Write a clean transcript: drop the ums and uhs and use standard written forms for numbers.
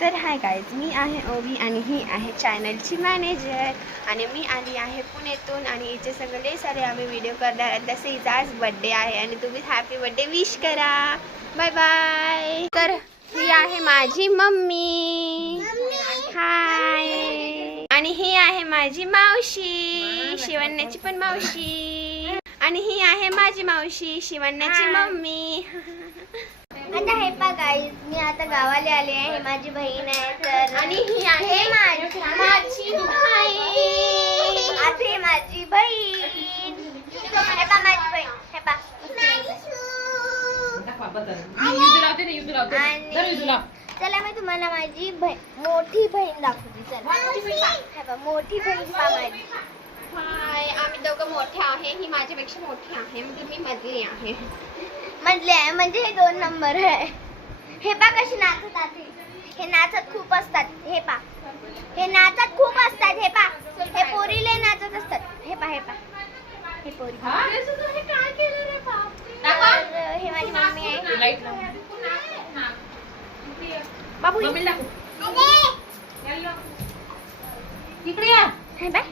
तर hi guys, मी आहे ओवी आणि ही आहे चॅनलची मॅनेजर आणि मी आली आहे पुण्यातून आणि हिचे सगळे सारे आम्ही व्हिडिओ करणार आहे. तसे हिचा आज बड्डे आहे आणि तुम्ही हॅपी बड्डे विश करा. Bye bye. तर ही आहे माझी मम्मी. हाय. आणि ही आहे माझी मावशी, शिवण्याची पण मावशी. आणि ही आहे माझी मावशी, शिवण्याची मम्मी. आता हे पा गाईज, मी आता गावाला आले आहे. माझी बहीण आहे. तर आणि ही आहे माझी बहीण. आता हे माझी बहीण. हे पा माझी बहीण. हे पा. चला मी तुम्हाला माझी मोठी बहीण दाखवते. चला हे पा, मोठी बहीण पा माझी. हाय, आम्ही दोघं मोठे आहे. ही माझ्यापेक्षा मोठी आहे, म्हणजे मी मधली आहे. मधले आहे म्हणजे हे 2 नंबर आहे. हे पा कशी नाचतात. हे नाचत खूप असतात. हे पा, हे नाचत खूप असतात. हे पा, हे पोरीले नाचत असतात. हे पा, हे पा, हे पोरी. हे माझी मम्मी आहे. बाबू इकडे या. हे बघ.